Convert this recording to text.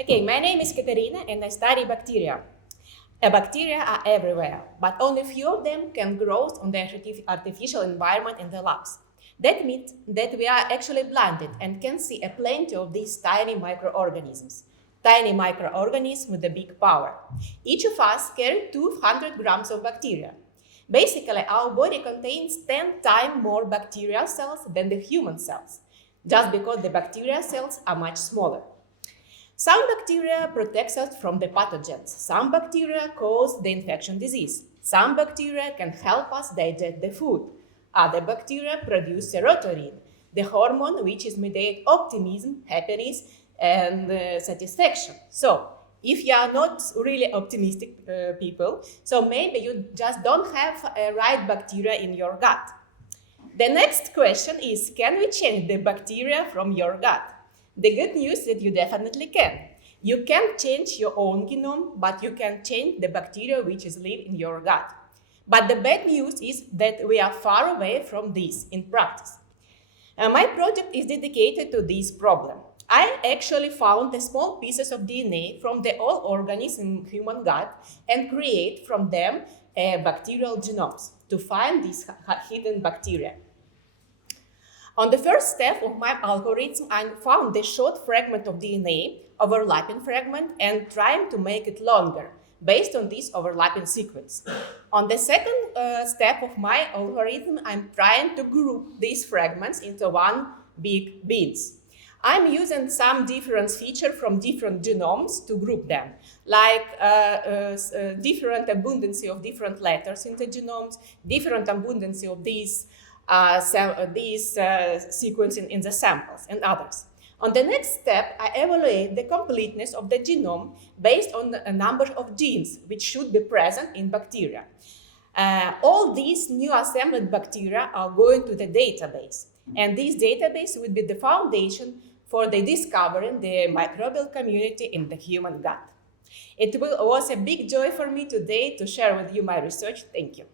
Okay, my name is Kateryna and I study bacteria. Bacteria are everywhere, but only few of them can grow on the artificial environment in the labs. That means that we are actually blinded and can see a plenty of these tiny microorganisms. Tiny microorganisms with a big power. Each of us carry 200 grams of bacteria. Basically, our body contains 10 times more bacterial cells than the human cells, just because the bacterial cells are much smaller. Some bacteria protect us from the pathogens. Some bacteria cause the infection disease. Some bacteria can help us digest the food. Other bacteria produce serotonin, the hormone which is mediate optimism, happiness, and satisfaction. So, if you are not really optimistic people, so maybe you just don't have a right bacteria in your gut. The next question is, can we change the bacteria from your gut? The good news is that you definitely can. You can change your own genome, but you can change the bacteria which is live in your gut. But the bad news is that we are far away from this in practice. My project is dedicated to this problem. I actually found the small pieces of DNA from the all organisms in human gut and create from them bacterial genomes to find these hidden bacteria. On the first step of my algorithm, I found the short fragment of DNA, overlapping fragment, and trying to make it longer based on this overlapping sequence. On the second step of my algorithm, I'm trying to group these fragments into one big beans. I'm using some different features from different genomes to group them, like different abundance of different letters in the genomes, different abundance of these sequence in the samples, and others. On the next step, I evaluate the completeness of the genome based on a number of genes which should be present in bacteria. All these new assembled bacteria are going to the database, and this database will be the foundation for the discovering the microbial community in the human gut. It was a big joy for me today to share with you my research. Thank you.